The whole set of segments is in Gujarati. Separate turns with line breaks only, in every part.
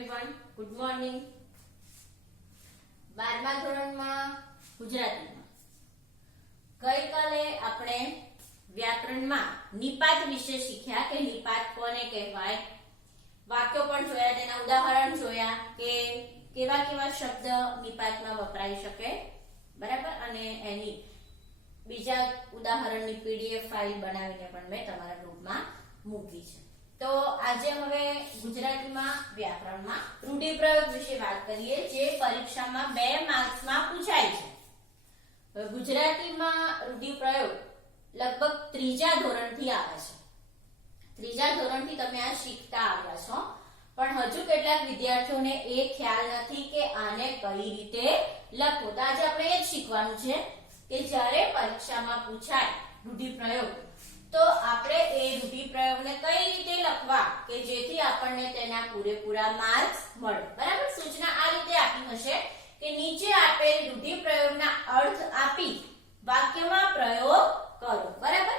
એવરીવન ગુડ મોર્નિંગ બારમા ધોરણમાં ગુજરાતીમાં. ગઈકાલે આપણે વ્યાકરણમાં નિપાત વિશે શીખ્યા કે નિપાત કોને કહેવાય? વાક્યો પણ જોયા, તેના ઉદાહરણ જોયા કે કેવા કેવા શબ્દ નિપાતમાં વપરાઈ શકે. બરાબર? અને એની બીજા ઉદાહરણની પીડીએફ ફાઇલ બનાવીને પણ મેં તમારા ગ્રુપમાં મૂકી છે. તો આજે હવે ગુજરાતીમાં વ્યાકરણમાં રૂઢિપ્રયોગ વિશે વાત કરીએ, જે પરીક્ષામાં બે માર્ક્સમાં પૂછાય છે. ગુજરાતીમાં રૂઢિપ્રયોગ લગભગ ત્રીજા ધોરણથી આવે છે. ત્રીજા ધોરણથી તમે આ શીખતા આવ્યા છો, પણ હજુ કેટલાક વિદ્યાર્થીઓને એ ખ્યાલ નથી કે આને કઈ રીતે લખવું તો આજે આપણે એ જ શીખવાનું છે કે જ્યારે પરીક્ષામાં પૂછાય રૂઢિપ્રયોગ તો આપણે એ રૂઢિપ્રયોગને કઈ રીતે લખવા કે જેથી આપણને તેના પૂરેપૂરા માર્ક્સ મળે? બરાબર? સૂચના આ રીતે આપી હશે કે નીચે આપેલ રૂઢિપ્રયોગના અર્થ આપી વાક્યમાં પ્રયોગ કરો. બરાબર?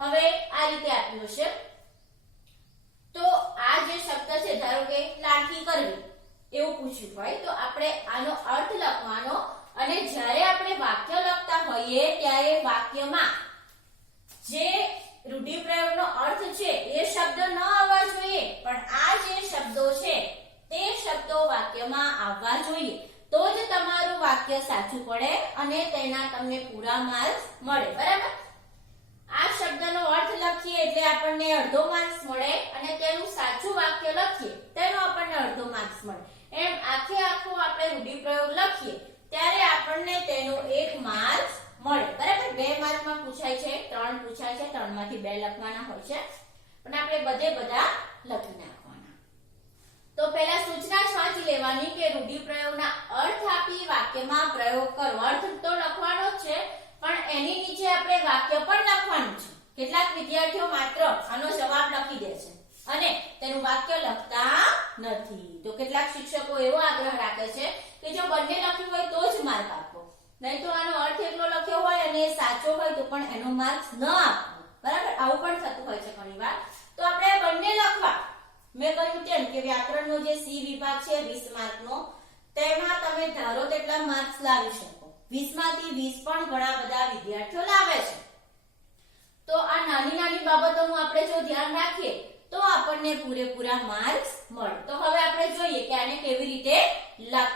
હવે આ રીતે આપ્યું હશે. તો આ જે શબ્દ છે, ધારો કે લાઠી કરવી, એવું પૂછ્યું હોય, તો આપણે આનો અર્થ લખવાનો અને જ્યારે આપણે વાક્ય લખતા હોઈએ ત્યારે વાક્યમાં જે રૂઢિપ્રયોગનો અર્થ છે, એ શબ્દ ન આવવા જોઈએ, પણ આ જે શબ્દો છે, તે શબ્દો વાક્યમાં આવવા જોઈએ. તો જ તમારું વાક્ય સાચું પડે અને તેના તમને પૂરા માર્ક્સ મળે, બરાબર? આ શબ્દનો અર્થ લખીએ એટલે આપણને અડધો માર્ક્સ મળે અને તેનું સાચું વાક્ય લખીએ, તેનો આપણને અડધો માર્ક્સ મળે. એમ આખે આખો આપણે રૂઢિપ્રયોગ લખીએ, ત્યારે આપણને તેનો એક માર્ક્સ મળે. બરાબર? બે માર્કમાં પૂછાય છે, ત્રણ પૂછાય છે, ત્રણમાંથી બે લખવાના હોય છે. પણ આપણે બધે બધા લખી નાખવાના. તો પહેલા સૂચના જ લેવાની કે રૂઢિપ્રયોગના અર્થ આપી વાક્યમાં પ્રયોગ કરો. અર્થ તો લખવાનો જ છે, પણ એની નીચે આપણે વાક્ય પણ લખવાનું છે. કેટલાક વિદ્યાર્થીઓ માત્ર આનો જવાબ લખી દે છે અને તેનું વાક્ય લખતા નથી. તો કેટલાક શિક્ષકો એવો આગ્રહ રાખે છે કે જો બંને લખ્યું હોય તો જ માર્ક આપો. નહીં તો આનો અર્થ એટલો લખ્યો હોય અને સાચો હોય તો પણ એનો માર્ક્સ ન આપવો. બરાબર? આવું પણ થતું હોય છે ઘણીવાર તો આપણે બંને લખવા. મેં કહ્યું તેમ કે વ્યાકરણનો જે સી વિભાગ છે 20 માર્કનો, તેમાં તમે ધારો તેટલા માર્ક્સ લાવી શકો. 20 માંથી 20 પણ ઘણા બધા વિદ્યાર્થીઓ લાવે છે. તો આ નાની નાની બાબતોનું આપણે જો ધ્યાન રાખીએ, તો આપણને પૂરેપૂરા માર્ક્સ મળે. તો હવે આપણે જોઈએ કે આને કેવી રીતે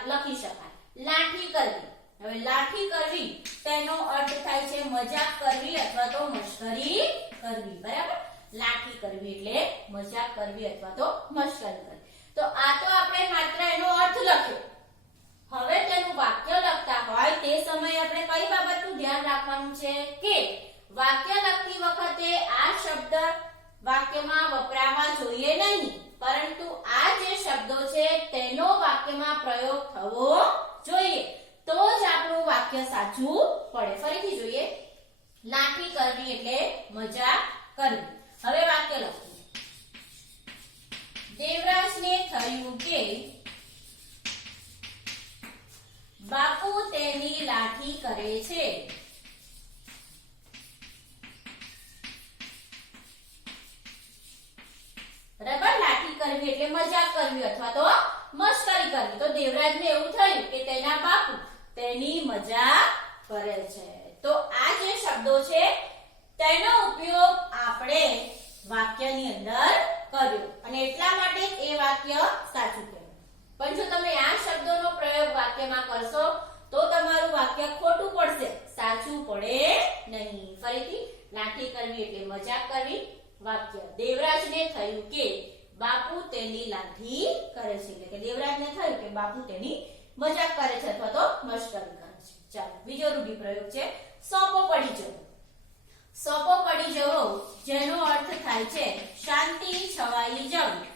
લખી શકાય. લાઠી કરવી. હવે લાઠી કરવી, તેનો અર્થ થાય છે મજાક કરવી અથવા તો મશ્કરી કરવી, બરાબર? લાઠી કરવી એટલે મજાક કરવી અથવા તો મશ્કરી કરવી. તો આ તો આપણે માત્ર એનો અર્થ લખ્યો. હવે તેનું વાક્ય લખતા હોય તે સમયે આપણે કઈ બાબતનું ધ્યાન રાખવાનું છે? કે વાક્ય લખતી વખતે આ શબ્દ વાક્યમાં વપરાવા જોઈએ નહીં, પરંતુ આ જે શબ્દો છે તેનો વાક્યમાં પ્રયોગ થવો જોઈએ તો જ આપણું વાક્ય સાચું પડે. ફરીથી જોઈએ. લાઠી કરવી એટલે મજા કરવી. હવે વાક્ય લખીએ દેવરાજને થયું કે બાપુ તેની લાઠી કરે છે. બરાબર લાઠી કરવી એટલે મજાક કરવી અથવા તો મસ્કરી કરવી. તો દેવરાજને એવું થયું કે તેના બાપુ તેની મજાક કરે છે. તો આ જે શબ્દો છે, તેનો ઉપયોગ આપણે વાક્યની અંદર કર્યો. અને એટલા માટે એ વાક્ય સાચું કહેવાય. પણ જો તમે આ શબ્દોનો પ્રયોગ વાક્યમાં કરશો, તો તમારું વાક્ય ખોટું પડશે. સાચું પડે નહીં. ફરીથી લાઠી કરવી એટલે મજાક કરવી. વાક્ય દેવરાજને થયું કે બાપુ તેની લાઠી કરે છે. એટલે કે દેવરાજને થયું કે બાપુ તેની મજાક કરે છે અથવા તો મશ્કરી ચાલો, બીજો રૂઢિપ્રયોગ છે, સોપો પડી જવો. સોપો પડી જવો, જેનો અર્થ થાય છે, શાંતિ છવાઈ જવી.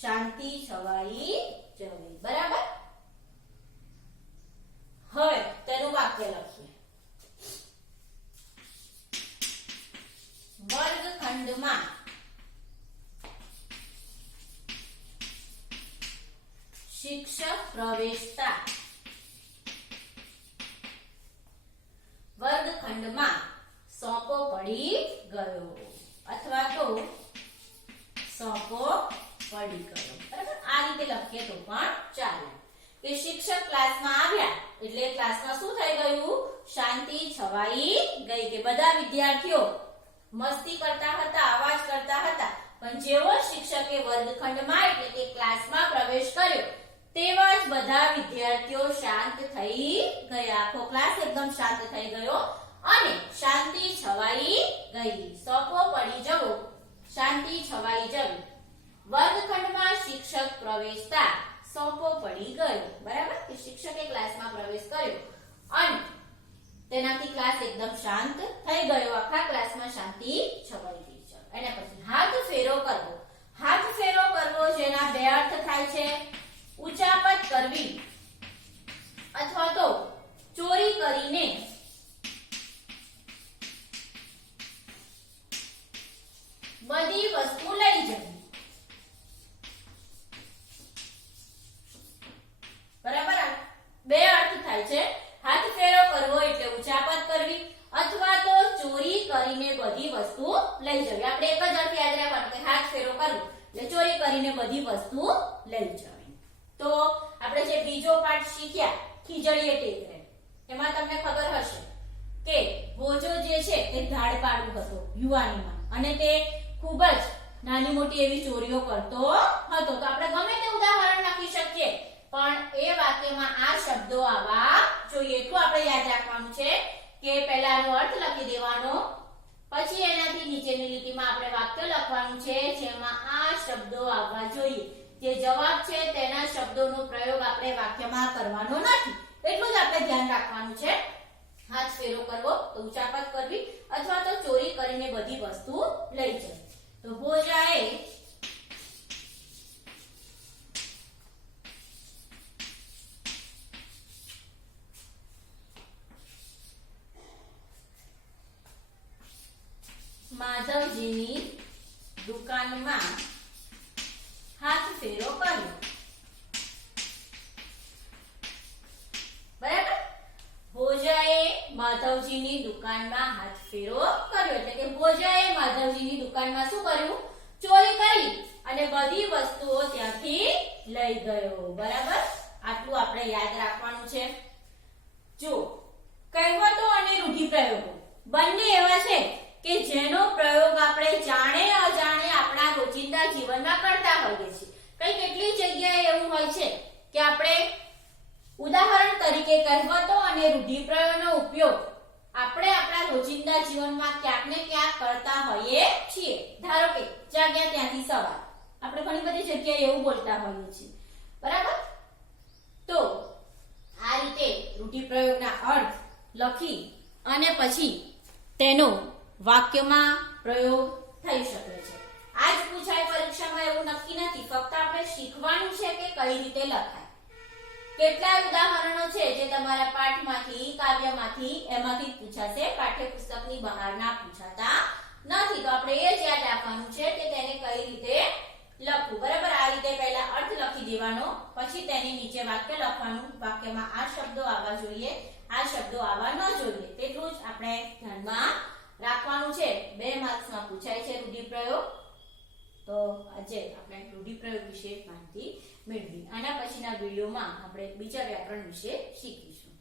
શાંતિ છવાઈ જવી, બરાબર? હવે તેનું વાક્ય લખીએ. વર્ગખંડમાં શિક્ષક પ્રવેશતા વર્ગખંડમાં સોંપો પડી ગયો અથવા તો સોંપો પડી ગયો. બરાબર? આ રીતે લખીએ તો પણ ચાલે. કે શિક્ષક ક્લાસમાં આવ્યા એટલે ક્લાસમાં શું થઈ ગયું? શાંતિ છવાઈ ગઈ કે બધા વિદ્યાર્થીઓ મસ્તી કરતા હતા અવાજ કરતા હતા, પણ જેવો શિક્ષકે વર્ગખંડમાં એટલે કે ક્લાસમાં પ્રવેશ કર્યો, તેવા જ બધા વિદ્યાર્થીઓ શાંત થઈ ગયા. આખો ક્લાસ એકદમ શાંત થઈ ગયો. અને શાંતિ છવાઈ ગઈ. સોફો પડી જવો. શાંતિ છવાઈ જવી. વર્ગખંડમાં શિક્ષક પ્રવેશતા. સોંપો, પડી ગયો. બરાબર? કે શિક્ષકે ક્લાસમાં પ્રવેશ કર્યો. અને તેનાથી ક્લાસ એકદમ શાંત થઈ ગયો. આખા ક્લાસમાં શાંતિ છવાઈ ગઈ છે. એના પછી હાથ ફેરો કરવો. હાથ ફેરો કરવો જેના બે અર્થ થાય છે. ઉચાપત કરવી અથવા તો ચોરી કરીને બધી વસ્તુ લઈ જવી બરાબર આ બે અર્થ થાય છે હાથ ફેરો કરવો એટલે ઉચાપત કરવી અથવા તો ચોરી કરીને બધી વસ્તુ લઈ જવી આપણે એક જ અર્થ યાદ રાખવાનો કે હાથ ફેરો કરવો એટલે ચોરી કરીને બધી વસ્તુ લઈ જવી તો આપણે જે બીજો પાઠ શીખ્યા ખીજડીએ ટેકરે એમાં તમને ખબર હશે કે ભોજો જે ધાડ પાડું હતો યુવાનીમાં. અને તે ખૂબ જ નાની મોટી એવી ચોરીઓ કરતો હતો. તો આપણે ગમે તે ઉદાહરણ લખી શકીએ. પણ એ વાક્યમાં આ શબ્દો આવવા જોઈએ એટલું આપણે યાદ રાખવાનું છે કે પહેલાનો અર્થ લખી દેવાનો, પછી એનાથી નીચેની લીટીમાં આપણે વાક્ય લખવાનું છે, જેમાં આ શબ્દો આવવા જોઈએ. જે જવાબ છે તેના શબ્દોનો પ્રયોગ આપણે વાક્યમાં કરવાનો નથી. એટલું જ આપણે ધ્યાન રાખવાનું છે. હાથ ફેરો કરવો તો ઉચાપત કરવી અથવા તો ચોરી કરીને બધી વસ્તુ લઈ જવી. તો ભોજાએ માધવજીની દુકાનમાં હાથ ફેરો કર્યો. ભોજાએ માધવજીની દુકાનમાં હાથ ફેરો કર્યો. એટલે કે ભોજાએ માધવજીની દુકાનમાં શું કર્યું? ચોરી કરી અને બધી વસ્તુઓ ત્યાંથી લઈ ગયો. બરાબર? આટલું આપણે યાદ રાખવાનું છે. જો કહેવતો અને રૂઢિપ્રયોગો. બંને એવા છે કે જેનો પ્રયોગ આપણે જાણે અજાણે આપણા રોજિંદા જીવનમાં કરતા હોઈએ છીએ. કઈ કેટલી જગ્યાએ એવું હોય છે કે આપણે ઉદાહરણ તરીકે કહેવતો અને રૂઢિપ્રયોગનો ઉપયોગ આપણે આપણા રોજિંદા જીવનમાં ક્યાંક ને ક્યાંક કરતા હોઈએ છીએ. ધારો કે જાગ્યા ત્યાંથી સવાર આપણે ઘણી બધી જગ્યાએ એવું બોલતા હોઈએ છીએ. બરાબર? તો, આ રીતે રૂઢિપ્રયોગના અર્થ લખી અને પછી તેનો વાક્યમાં પ્રયોગ થઈ શકે છે. આજ પૂછાય પરીક્ષામાં એવું નક્કી નથી. ફક્ત આપણે શીખવાનું છે કે કઈ રીતે લખાય. કેટલાય ઉદાહરણો છે જે તમારા પાઠમાંથી, કાવ્યમાંથી એમાંથી પૂછાશે. પાઠ્યપુસ્તકની બહારના પૂછાતા નથી. તો આપણે એ જ યાદ રાખવાનું છે કે તેને કઈ રીતે લખવું. બરાબર? આ રીતે પહેલા અર્થ લખી દેવાનો, પછી તેની નીચે વાક્ય લખવાનું. વાક્યમાં આ શબ્દો આવવા જોઈએ, આ શબ્દો આવવા ન જોઈએ. તેટલું જ આપણે ધ્યાનમાં રાખવાનું છે. બે માર્ક્સમાં પૂછાય છે રૂઢિપ્રયોગ તો આજે આપણે રૂઢિપ્રયોગ વિશે માહિતી મેળવી. આના પછીના વિડીયોમાં આપણે બીજા વ્યાકરણ વિશે શીખીશું.